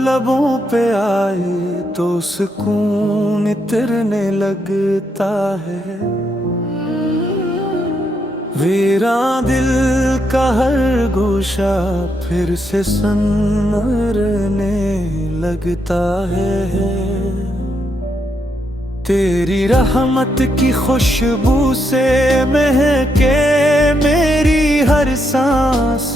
लबों पे आए तो सुकून इतरने लगता है। वीरान दिल का हर गोशा फिर से संवरने लगता है। तेरी रहमत की खुशबू से महके मेरी हर सांस,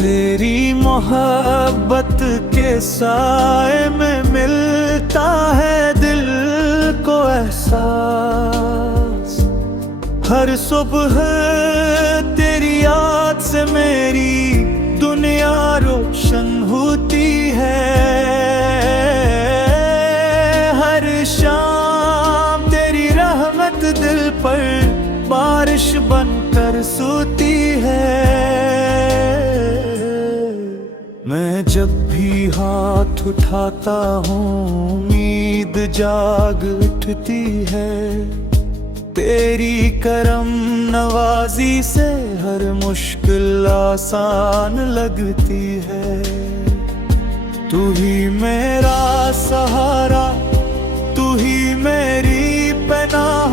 तेरी मोहब्बत के साए में मिलता है दिल को एहसास। हर सुबह तेरी याद से मेरी दुनिया रोशन होती है। हर शाम तेरी रहमत दिल पर बारिश बनकर सोती है। मैं जब भी हाथ उठाता हूँ उम्मीद जाग उठती है। तेरी करम नवाजी से हर मुश्किल आसान लगती है। तू ही मेरा सहारा, तू ही मेरी पनाह,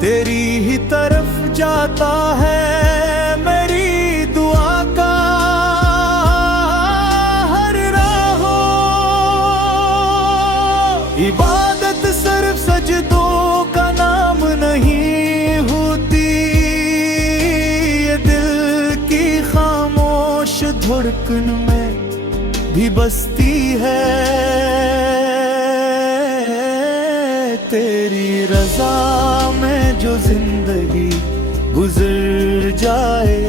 तेरी ही तरफ जाता है मेरी दुआ का हर राहों। इबादत सिर्फ सजदों का नाम नहीं होती, ये दिल की खामोश धड़कन में भी बसती है। तेरी रज़ा में जो जिंदगी गुजर जाए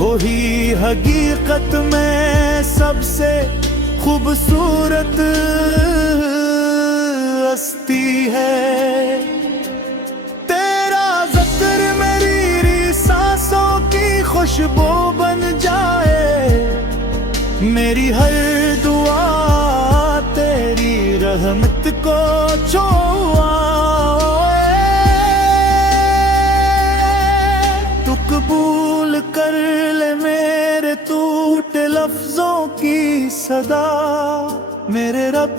वही हकीकत में सबसे खूबसूरत हस्ती है। तेरा ज़िक्र मेरी सांसों की खुशबू बन जाए, मेरी हर दुआ तेरी रहमत को छुआए। तू कबूल कर ले मेरे टूटे लफ्जों की सदा। मेरे रब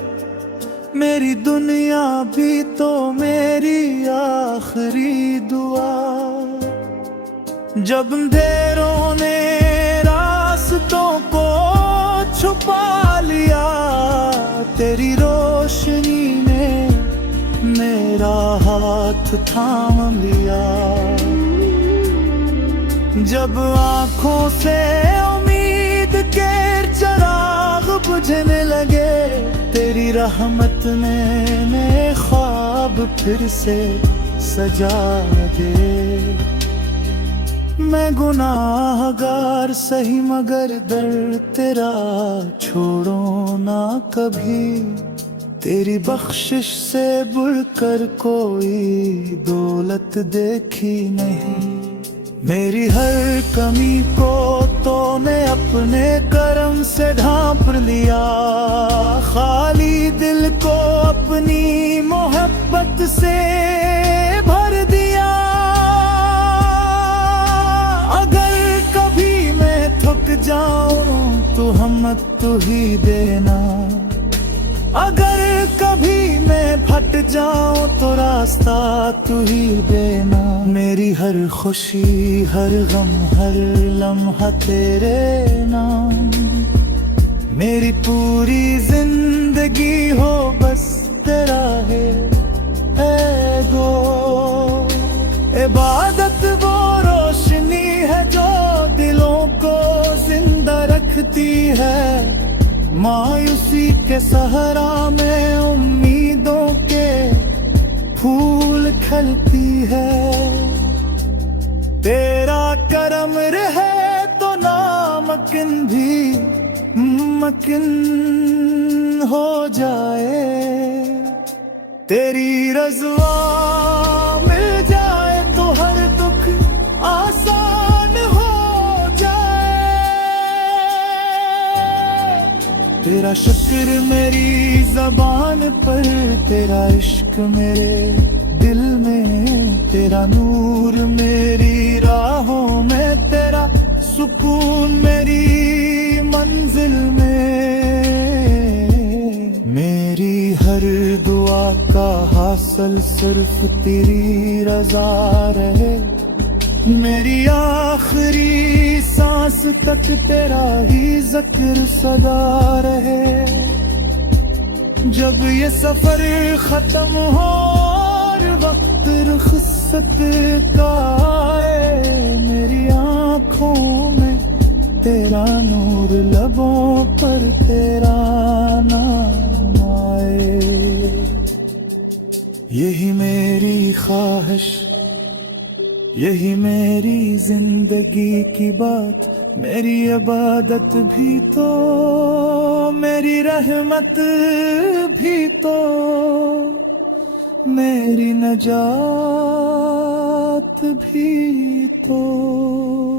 मेरी दुनिया भी तो मेरी आखिरी दुआ। जब अंधेरों ने रास्तों को छुपा लिया, तेरी रोशनी ने मेरा हाथ थाम लिया। जब आँखों से उम्मीद के चिराग बुझने लगे, तेरी रहमत ने नए ख्वाब फिर से सजा दे। मैं गुनाहगार सही मगर दर तेरा छोड़ो ना कभी। तेरी बख्शिश से बढ़कर कोई दौलत देखी नहीं। मेरी हर कमी को तूने अपने करम से ढांप लिया। खाली दिल को अपनी मोहब्बत से भर दिया। अगर कभी मैं थक जाऊं तो हिम्मत तू ही देना। अगर कभी मैं फट जाऊं तो रास्ता तू ही देना। मेरी हर खुशी हर गम हर लम्हा तेरे नाम। मेरी पूरी जिंदगी हो बस तेरा है गो। इबादत वो रोशनी है जो दिलों को जिंदा रखती है। मायूसी के सहरा में उम्मीदों के फूल खिलती है। तेरा करम रहे तो नामुमकिन भी मुमकिन हो जाए। तेरी रज़ा मिल जाए तो हर दुख आसान हो जाए। तेरा शुक्र मेरी ज़बान पर, तेरा इश्क मेरे दिल में, तेरा नूर मेरी राहों में, तेरा सुकून मेरी अमल सिर्फ तेरी रजा रहे, मेरी आखिरी सांस तक तेरा ही जिक्र सदा रहे। जब ये सफर खत्म हो और वक्त रुखसत का आए, मेरी आंखों में तेरा नूर, लबों पर तेरा नाम आए। यही मेरी ख्वाहिश, यही मेरी जिंदगी की बात, मेरी इबादत भी तो, मेरी रहमत भी तो, मेरी नजात भी तो।